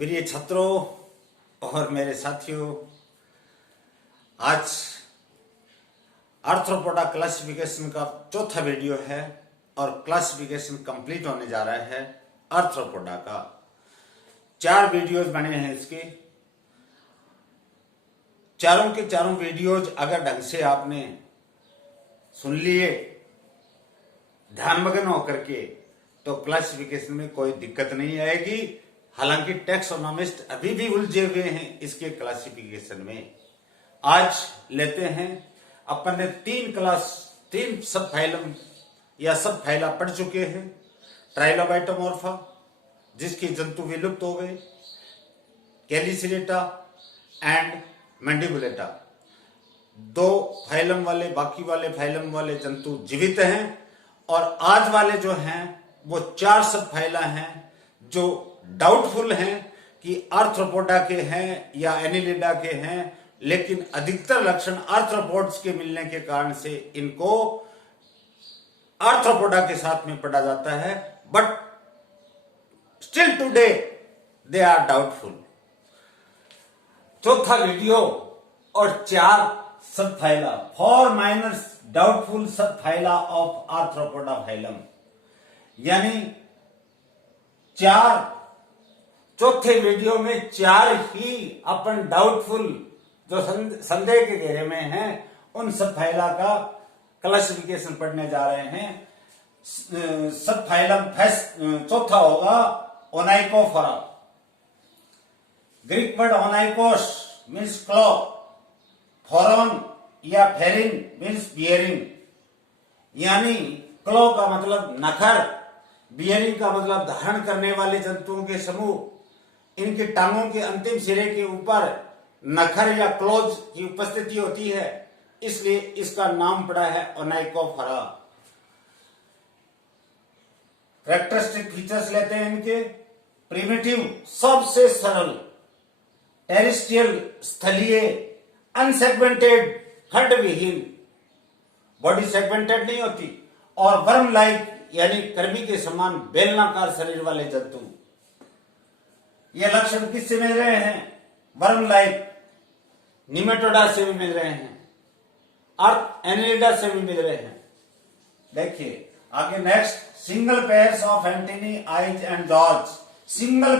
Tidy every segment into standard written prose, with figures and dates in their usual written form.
प्रिय छात्रों और मेरे साथियों, आज आर्थ्रोपोडा क्लासिफिकेशन का चौथा वीडियो है और क्लासिफिकेशन कंप्लीट होने जा रहा है। आर्थ्रोपोडा का 4 वीडियोज बने हैं। इसके चारों के चारों वीडियोज अगर ढंग से आपने सुन लिए ध्यानमग्न होकर के, तो क्लासिफिकेशन में कोई दिक्कत नहीं आएगी। हालांकि टैक्सोनॉमिस्ट अभी भी उलझे हुए हैं इसके क्लासिफिकेशन में। आज लेते हैं, अपन ने 3 सब फाइलम या सब फाइला पढ़ चुके हैं। ट्राइलोबाइटोमॉर्फा, जिसकी जंतु विलुप्त हो गए, कैलिसिलेटा एंड मैंडिबुलेटा। 2 फाइलम वाले, बाकी वाले फाइलम वाले जंतु जीवित हैं। और आज वाले जो हैं वो 4 सब फाइला हैं जो डाउटफुल हैं कि आर्थ्रोपोडा के हैं या एनिलिडा के हैं, लेकिन अधिकतर लक्षण आर्थ्रोपोड्स के मिलने के कारण से इनको आर्थ्रोपोडा के साथ में पढ़ा जाता है, but still today they are doubtful. चौथा वीडियो और 4 subphyla, 4 minor doubtful subphyla of Arthropoda phylum, यानी 4 चौथे वीडियो में 4 ही अपन डाउटफुल जो संदेह के घेरे में हैं उन सब फाइला का क्लासिफिकेशन पढ़ने जा रहे हैं। सब फाइलम चौथा होगा ओनाइकोफोरा। ग्रीक वर्ड ओनाइकोस मीन्स क्लॉ, फोरन या फेरिन मीन्स बियरिंग, यानी क्लॉ का मतलब नखर, बियरिंग का मतलब धारण करने वाले जंतुओं के समूह। इनके टांगों के अंतिम सिरे के ऊपर नखर या क्लोज की उपस्थिति होती है, इसलिए इसका नाम पड़ा है ओनाइकोफोरा। कैरेक्टरिस्टिक फीचर्स लेते हैं इनके। प्रिमिटिव, सबसे सरल, टेरेस्ट्रियल स्थलीय, अनसेगमेंटेड खंड विहीन, बॉडी सेगमेंटेड नहीं होती, और वर्म लाइक यानी कर्मी के समान बेलनाकार शरीर वाले जंतु। ये लक्षण किससे मिल रहे हैं? वर्म लाइक निमेटोडा से भी मिल रहे हैं और एनिलिडा से भी मिल रहे हैं। देखिए आगे next, single pairs of antennae eyes and George. Single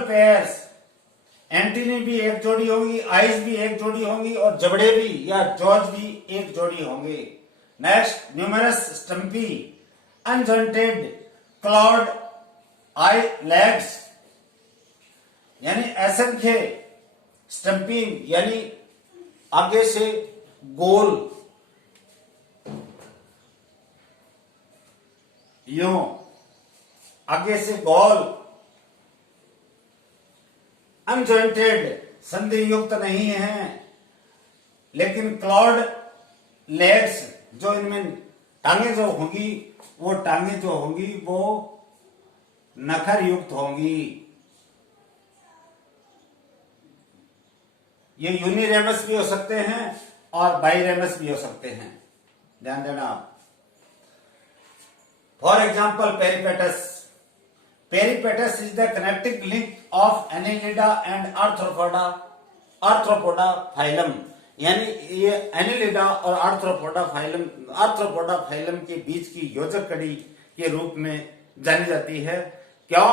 pairs, antennae भी एक जोड़ी होगी, आइज भी एक जोड़ी होंगी और जबड़े भी या जॉर्ज भी एक जोड़ी होंगे। नेक्स्ट, न्यूमरस स्टम्पी, अनजॉइंटेड क्लॉड आई लेग्स, यानी असंख्य स्टम्पिंग यानी आगे से गोल, यूं आगे से गोल, अनजॉइंटेड संधि युक्त नहीं है, लेकिन क्लॉड लेग्स, जो इनमें टांगे जो होंगी वो टांगे जो होंगी वो नखर युक्त होंगी। ये यूनिरेमस भी हो सकते हैं और बाइरेमस भी हो सकते हैं, ध्यान देना आप। For example Peripatus. Peripatus is the connecting link of Annelida and Arthropoda phylum, यानी ये एनिलिडा और आर्थ्रोपोडा फाइलम के बीच की योजक कड़ी के रूप में जानी जाती है। क्यों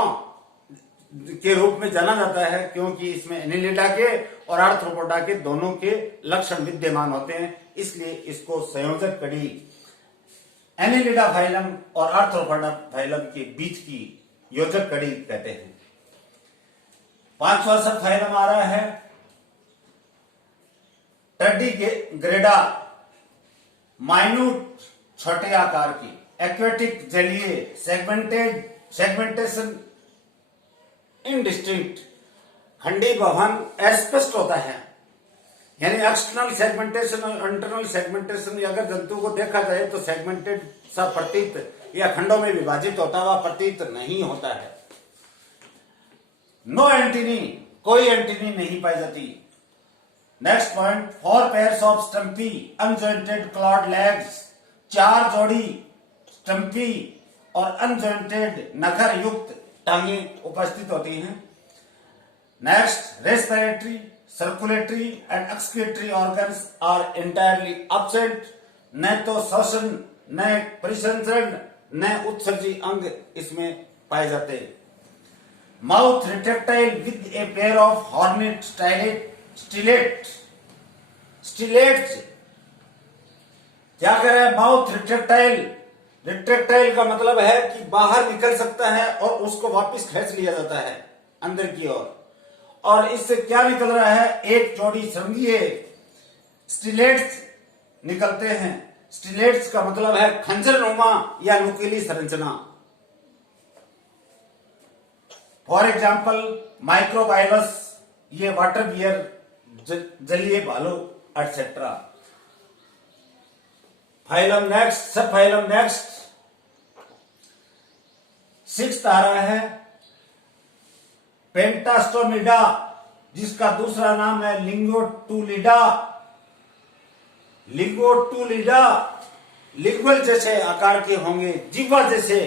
के रूप में जाना जाता है? क्योंकि इसमें एनिलिडा के और आर्थ्रोपोडा के दोनों के लक्षण विद्यमान होते हैं, इसलिए इसको संयोजक कड़ी एनिलिडा फाइलम और आर्थ्रोपोडा फाइलम के बीच की योजक कड़ी कहते हैं। 5वां सब फाइलम आ रहा है टर्डिग्रेडा, माइन्यूट छोटे आकार की, एक्वेटिक जलीय, सेगमेंटेशन इनडिस्टिंक्ट, खंडी भवन अस्पष्ट होता है, यानी एक्सटर्नल सेगमेंटेशन और इंटरनल सेगमेंटेशन अगर जंतु को देखा जाए तो सेगमेंटेड सा प्रतीत या खंडों में विभाजित होता हुआ प्रतीत नहीं होता है। नो एंटीनी, कोई एंटीनी नहीं पाई जाती। Next point, 4 pairs of stumpy unjointed clawed legs, 4 जोड़ी स्टम्पी और अनजॉइंटेड नखर युक्त टांगें उपस्थित होती हैं। Next, respiratory, circulatory and excretory organs are entirely absent. न तो श्वसन, न परिसंचरण, न उत्सर्जी अंग इसमें पाए जाते हैं। Mouth retractile with a pair of hornet stylets. क्या करें? माउथ रिट्रैक्टाइल, रिट्रैक्टाइल का मतलब है कि बाहर निकल सकता है और उसको वापस खींच लिया जाता है अंदर की ओर। और इससे क्या निकल रहा है? एक जोड़ी श्रृंगीय स्टिलेट्स निकलते हैं। स्टिलेट्स का मतलब है खंजरनुमा या नुकीली संरचना। फॉर एग्जाम्पल माइक्रोबाइलस, ये वाटर बियर, जलीय भालू एटसेट्रा। फाइलम नेक्स्ट, सब फाइलम नेक्स्ट। सिक्स्थ आ रहा है पेंटास्टोमिडा, जिसका दूसरा नाम है लिंगोटूलिडा। लिंगुअल जैसे आकार के होंगे, जिह्वा जैसे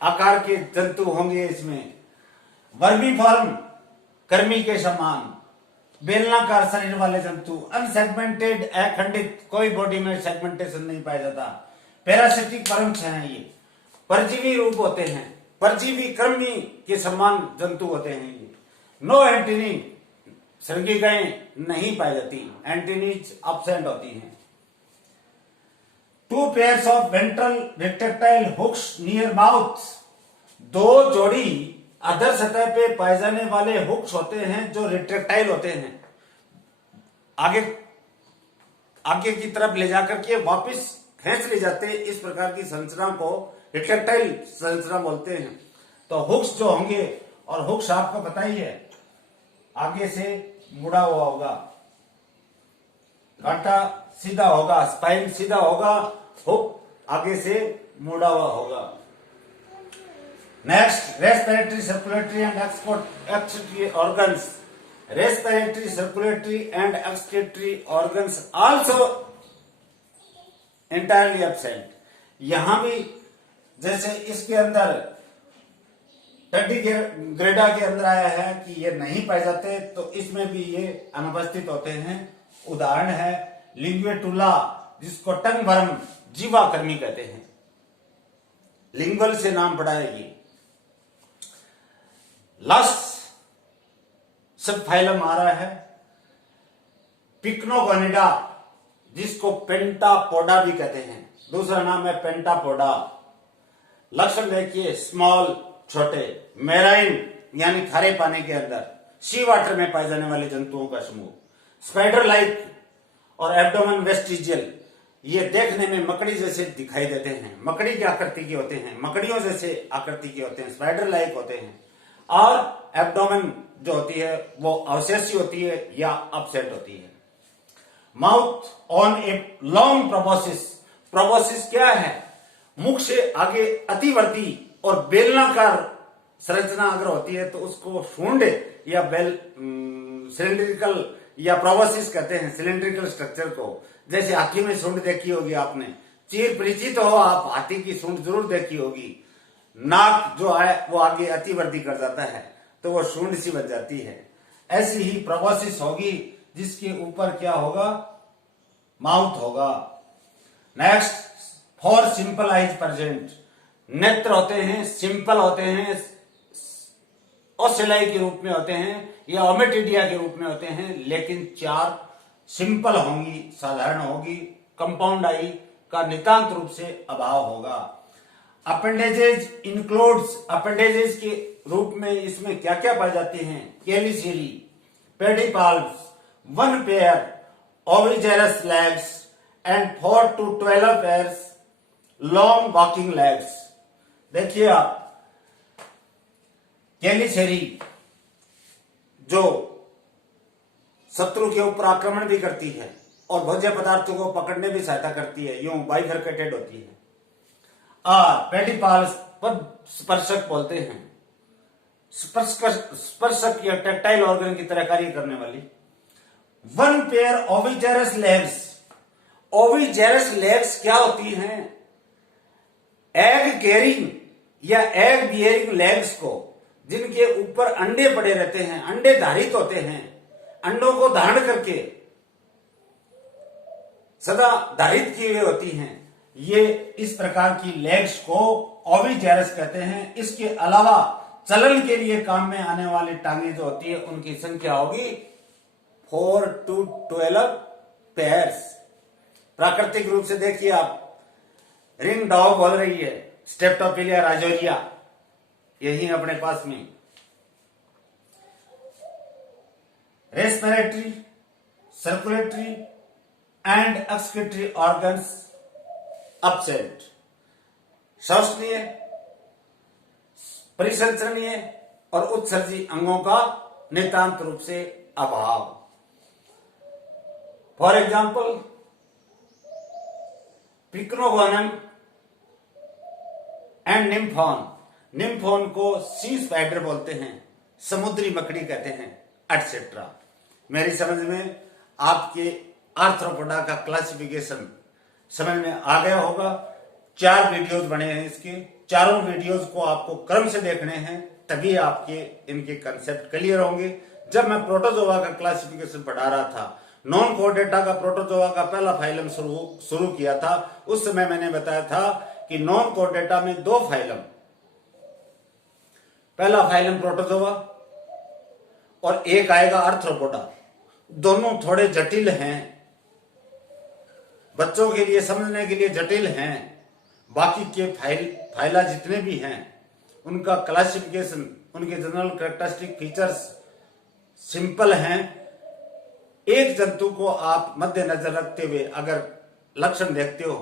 आकार के जंतु होंगे इसमें। वर्मीफॉर्म, कर्मी के समान, बेलनाकार शरीर वाले जंतु। अनसेगमेंटेड, अखंडित, कोई बॉडी में सेगमेंटेशन नहीं पाया जाता। पैरासिटिक परंच हैं ये, परजीवी रूप होते हैं, परजीवी कर्मी के समान जंतु होते हैं ये। नो एंटीनी, श्रृंगिकाएं नहीं पाई जाती, एंटीनीज एब्सेंट होती हैं। Two pairs of ventral retractile hooks near mouth, दो जोड़ी अधर सतह पे पाए जाने वाले हुक्स होते हैं जो रिट्रैक्टाइल होते हैं, आगे की तरफ ले जाकर के वापस खींच ले जाते हैं। इस प्रकार की संरचना को रिट्रैक्टाइल संरचना बोलते हैं। तो हुक्स जो होंगे, और हुक्स आपको पता ही है, आगे से मुड़ा हुआ होगा, कांटा सीधा होगा, स्पाइन सीधा होगा, हुक आगे से मुड़ा हुआ होगा। Next, respiratory, circulatory and excretory organs. Respiratory, circulatory and excretory organs also entirely absent. यहां भी जैसे इसके अंदर ग्रेडा के अंदर आया है कि ये नहीं पाए जाते, तो इसमें भी ये अनुपस्थित होते हैं। उदाहरण है लिंगुएटुला, जिसको टंग वर्म, जीवा कर्मी कहते हैं। लिंगुअल से नाम पड़ा है ये। लास्ट सब फाइलम आ रहा है पिक्नोगोनिडा, जिसको पेंटापोडा भी कहते हैं। दूसरा नाम है पेंटापोडा। लक्षण देखिए, स्मॉल, छोटे, मेराइन यानी खारे पानी के अंदर, सी वाटर में पाए जाने वाले जंतुओं का समूह। स्पाइडर लाइक और एब्डोमेन वेस्टिजियल, ये देखने में मकड़ी जैसे दिखाई देते हैं, मकड़ी की आकृति के होते हैं, मकड़ियों जैसे आकृति के होते हैं, स्पाइडर लाइक होते हैं। और एब्डोमेन जो होती है वो अवशेषी होती है या अपसेट होती है। Mouth on a long proboscis. Proboscis क्या है? मुख से आगे अतिवर्ती और बेलनाकार संरचना अगर होती है तो उसको सूंड या बेल सिलेंड्रिकल या प्रोबोसिस कहते हैं, सिलेंड्रिकल स्ट्रक्चर को। जैसे हाथी में सूंड देखी होगी आपने, चीर परिचित हो आप, हाथी की सूंड जरूर देखी होगी। नाक जो है वो आगे अतिवर्ती कर जाता है तो वो सूंड सी बन जाती है। ऐसी ही प्रोबोसिस होगी जिसके ऊपर क्या होगा? माउथ होगा। Next, for simple eyes present. नेत्र होते हैं, सिंपल होते हैं, ओसेलाई के रूप में होते हैं या ओमेटिडिया के रूप में होते हैं, लेकिन चार सिंपल होंगी, साधारण होगी। कंपाउंड आई का नितांत रूप से अभाव होगा। अपेंडेजेज इंक्लूड्स, अपेंडेजेज के रूप में इसमें क्या क्या पाई जाती हैं? Chelicerae, pedipalps, 1 pair ovigerous legs and 4 to 12 pairs long walking legs. देखिए आप, कैलिसेरी जो शत्रु के ऊपर आक्रमण भी करती है और भोज्य पदार्थों को पकड़ने भी सहायता करती है, यूं बाइफरकेटेड होती है। पेडिपाल्स स्पर्शक बोलते हैं, स्पर्शक या टैक्टाइल ऑर्गन की तरह कार्य करने वाली। 1 पेयर ओविजेरस लेग्स। ओविजेरस लेग्स क्या होती हैं? एग कैरिंग या एग बियरिंग लेग्स को, जिनके ऊपर अंडे पड़े रहते हैं, अंडे धारित होते हैं, अंडों को धारण करके सदा धारित की हुई होती हैं, ये इस प्रकार की लेग्स को ओविजेरस कहते हैं। इसके अलावा चलन के लिए काम में आने वाली टांगे जो होती है उनकी संख्या होगी 4 to 12 पेयर्स। प्राकृतिक रूप से देखिए आप, रिंग डॉग बोल रही है, स्टेप्टोपिलिया राजोरिया, यही अपने पास में। Respiratory, circulatory and excretory organs absent. श्वसनीय, परिसंचरणीय और उत्सर्जी अंगों का नितांत रूप से अभाव। For example, Pycnogonum and Nymphon. Nymphon को सी स्पाइडर बोलते हैं, समुद्री मकड़ी कहते हैं, एटसेट्रा। मेरी समझ में आपके आर्थ्रोपोडा का क्लासिफिकेशन समझ में आ गया होगा। 4 वीडियोज बने हैं इसके, चारों वीडियोज को आपको क्रम से देखने हैं, तभी आपके इनके कंसेप्ट क्लियर होंगे। जब मैं प्रोटोजोआ का क्लासिफिकेशन पढ़ा रहा था, नॉन कोर्डेटा का प्रोटोजोआ का पहला फाइलम शुरू किया था, उस समय मैंने बताया था कि नॉन कोर्डेटा में 2 फाइलम, पहला फाइलम प्रोटोजोआ और एक आएगा आर्थ्रोपोडा। दोनों थोड़े जटिल हैं, बच्चों के लिए समझने के लिए जटिल हैं। बाकी के फाइला जितने भी हैं उनका क्लासिफिकेशन, उनके जनरल कैरेक्टरिस्टिक फीचर्स सिंपल हैं। एक जंतु को आप मद्देनजर रखते हुए अगर लक्षण देखते हो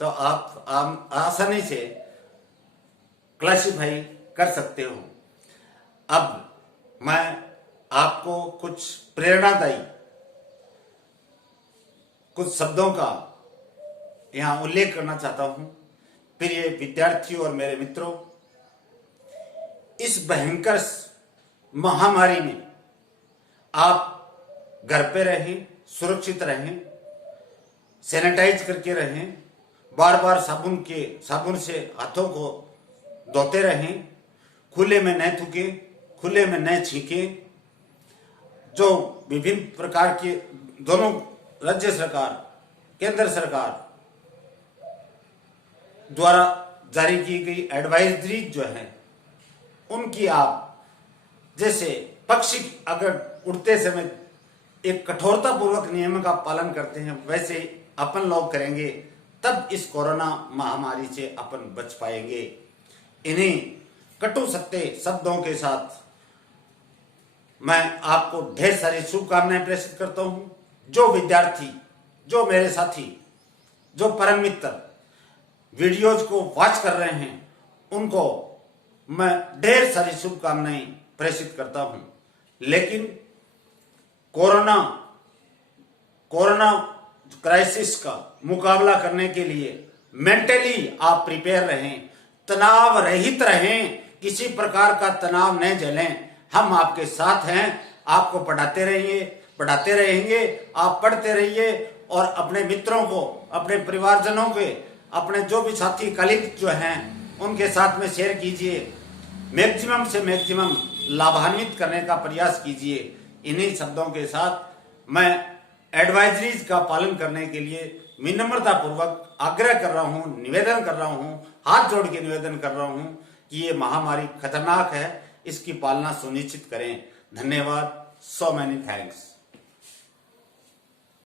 तो आप आसानी से क्लासिफाई कर सकते हो। अब मैं आपको कुछ प्रेरणादायी कुछ शब्दों का यहां उल्लेख करना चाहता हूं। प्रिय विद्यार्थियों और मेरे मित्रों, इस भयंकर महामारी में आप घर पे रहें, सुरक्षित रहें, सैनिटाइज करके रहें, बार बार साबुन से हाथों को धोते रहें, खुले में न थूकें, खुले में न छींकें। जो विभिन्न प्रकार के दोनों राज्य सरकार, केंद्र सरकार द्वारा जारी की गई एडवाइजरी जो है उनकी आप, जैसे पक्षी अगर उड़ते समय एक कठोरता पूर्वक नियम का पालन करते हैं, वैसे अपन लोग करेंगे, तब इस कोरोना महामारी से अपन बच पाएंगे। इन्हीं कटु सत्य शब्दों के साथ मैं आपको ढेर सारी शुभकामनाएं प्रेषित करता हूं। जो विद्यार्थी, जो मेरे साथी, जो परम मित्र वीडियोज को वॉच कर रहे हैं, उनको मैं ढेर सारी शुभकामनाएं प्रेषित करता हूं। लेकिन कोरोना क्राइसिस का मुकाबला करने के लिए मेंटली आप प्रिपेयर रहें, तनाव रहित रहें, किसी प्रकार का तनाव न झेलें। हम आपके साथ हैं, आपको पढ़ाते रहेंगे, आप पढ़ते रहिए और अपने मित्रों को, अपने परिवारजनों के, अपने जो भी साथी कलीग जो हैं उनके साथ में शेयर कीजिए। मैक्सिमम से मैक्सिमम लाभान्वित करने का प्रयास कीजिए। इन्हीं शब्दों के साथ मैं एडवाइजरीज का पालन करने के लिए विनम्रता पूर्वक आग्रह कर रहा हूं, निवेदन कर रहा हूं, हाथ जोड़ के निवेदन कर रहा हूं कि ये महामारी खतरनाक है, इसकी पालना सुनिश्चित करें। धन्यवाद। So many thanks.